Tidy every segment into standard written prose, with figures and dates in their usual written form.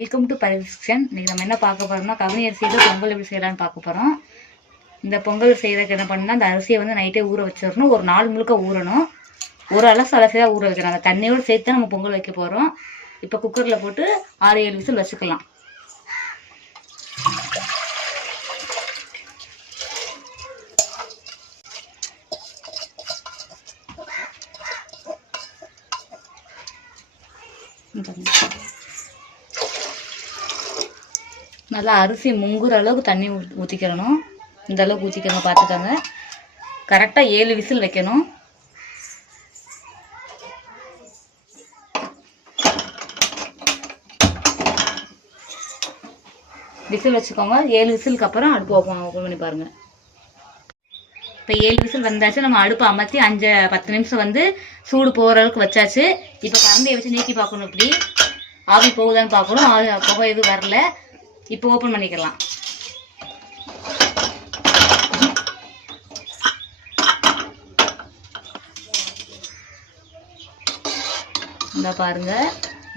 Welcome to பரிசன். இன்னைக்கு நம்ம என்ன பார்க்க போறோம்னா கவுனி அரிசியில பொங்கல் எப்படி செய்யலாம்னு பார்க்க போறோம். இந்த பொங்கல் செய்யறதுக்கு என்ன பண்ணா, அந்த அரிசியை வந்து நைட்டே ஊற வச்சிடணும். ஒரு நாள் முழுக்க ஊறணும். ஒரு அலசியாக ஊற வைக்கணும். அந்த தண்ணியோடு சேர்த்து நம்ம பொங்கல் வைக்க போறோம். இப்போ குக்கர்ல போட்டு 6-7 விசில் வச்சுக்கலாம். நல்லா அரிசி முங்குற அளவுக்கு தண்ணி ஊற்றிக்கிறணும். இந்த அளவுக்கு ஊற்றிக்கங்க, பார்த்துக்கோங்க. கரெக்டாக 7 விசில் வைக்கணும். விசில் வச்சுக்கோங்க. 7 விசிலுக்கு அப்புறம் அடுப்பு ஓப்பன் பண்ணி பாருங்க. இப்போ 7 விசில் வந்தாச்சு. நம்ம அடுப்பு அமர்த்தி 5-10 நிமிஷம் வந்து சூடு போகிற அளவுக்கு வச்சாச்சு. இப்போ கரண்டியை வச்சு நீக்கி பார்க்கணும். இப்படி ஆவி போகுதான்னு பார்க்கணும். புகை எதுவும் வரல. இப்போ ஓப்பன் பண்ணிக்கலாம். இந்த பாருங்க,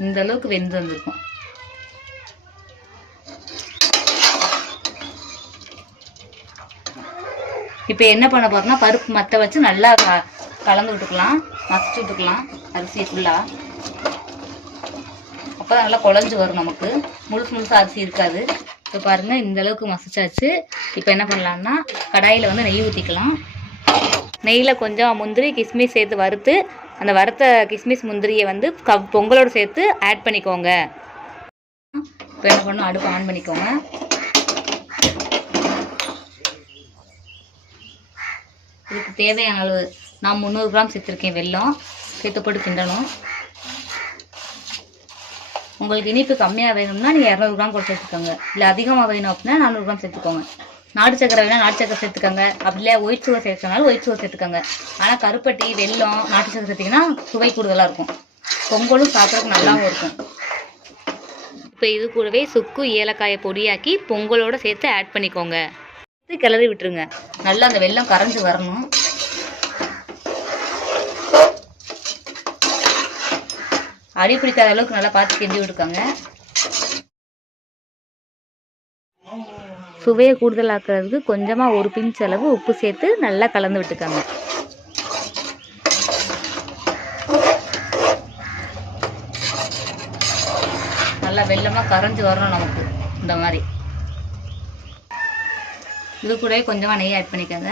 இந்த அளவுக்கு வெந்து வந்திருக்கும். இப்போ என்ன பண்ண போறோம்னா, பருப்பு மத்த வச்சு நல்லா கலந்து விட்டுக்கலாம், மசிச்சு விட்டுக்கலாம் அரிசி ஃபுல்லா. அப்போ நல்லா குழஞ்சி வரும். நமக்கு முழுசா அரிசி இருக்காது. இப்போ பாருங்க, இந்த அளவுக்கு மசிச்சாச்சு. இப்போ என்ன பண்ணலாம்னா, கடாயில் வந்து நெய் ஊற்றிக்கலாம். நெய்யில் கொஞ்சம் முந்திரி கிஸ்மிஸ் சேர்த்து வறுத்து, அந்த வறுத்த கிஸ்மிஸ் முந்திரியை வந்து பொங்கலோடு சேர்த்து ஆட் பண்ணிக்கோங்க. இப்போ என்ன பண்ணணும், அடுப்பு ஆன் பண்ணிக்கோங்க. இதுக்கு தேவையான அளவு நான் 300 கிராம் சேர்த்துருக்கேன். வெல்லம் சேர்த்து போட்டு கிண்டணும். உங்களுக்கு இனிப்பு கம்மியாக வேணும்னா நீங்கள் 200 கிராம் கூட சேர்த்துக்கோங்க. இல்லை அதிகமாக வேணும் அப்படின்னா 400 கிராம் சேர்த்துக்கோங்க. நாட்டு சக்கரை வேணால் நாட்டு சக்கரை சேர்த்துக்கோங்க. அப்படி இல்லையா ஒயிட் சுகர் சேர்த்துக்கனாலும் ஒயிட் சுகர் சேர்த்துக்கோங்க. ஆனால் கருப்பட்டி, வெல்லம், நாட்டு சக்கரை சேர்த்திங்கன்னா சுவை கூடுதலாக இருக்கும். பொங்கலும் சாப்பிட்றதுக்கு நல்லாவும் இருக்கும். இப்போ இது கூடவே சுக்கு ஏலக்காயை பொடியாக்கி பொங்கலோடு சேர்த்து ஆட் பண்ணிக்கோங்க. கிளறி விட்டுருங்க. நல்லா அந்த வெல்லம் கரைஞ்சி வரணும். அடி பிடிக்காத அளவுக்கு நல்லா பார்த்து கிண்டி விட்டுக்கோங்க. சுவையை கூடுதலாக்குறதுக்கு கொஞ்சமாக ஒரு பிஞ்ச் அளவு உப்பு சேர்த்து நல்லா கலந்து விட்டுக்கோங்க. நல்லா வெல்லமாக கரைஞ்சி வரணும் நமக்கு. இந்த மாதிரி இது கூடவே கொஞ்சமாக நெய் ஆட் பண்ணிக்கோங்க.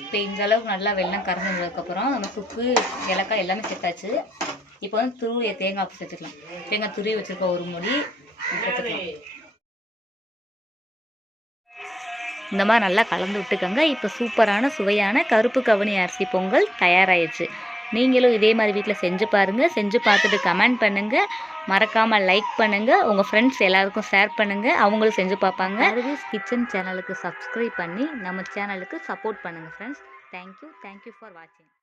இப்போ இந்த அளவுக்கு நல்லா வெல்லம் கரைஞ்சதுக்கப்புறம் நம்ம சுக்கு ஏலக்காய் எல்லாமே சேர்த்தாச்சு. இப்போ வந்து துருவிய தேங்காய் சேர்த்துக்கலாம். தேங்காய் துருவி வச்சுருக்க ஒரு மூடி சேர்த்துக்கலாம். இந்த மாதிரி நல்லா கலந்து விட்டுக்கோங்க. இப்போ சூப்பரான சுவையான கருப்பு கவுனி அரிசி பொங்கல் தயாராகிடுச்சு. நீங்களும் இதே மாதிரி வீட்டில் செஞ்சு பாருங்கள். செஞ்சு பார்த்துட்டு கமெண்ட் பண்ணுங்கள். மறக்காமல் லைக் பண்ணுங்கள். உங்கள் ஃப்ரெண்ட்ஸ் எல்லாருக்கும் ஷேர் பண்ணுங்கள். அவங்களும் செஞ்சு பார்ப்பாங்க. அருவிஸ் கிச்சன் சேனலுக்கு சப்ஸ்கிரைப் பண்ணி நம்ம சேனலுக்கு சப்போர்ட் பண்ணுங்கள் ஃப்ரெண்ட்ஸ். தேங்க்யூ ஃபார் வாட்சிங்.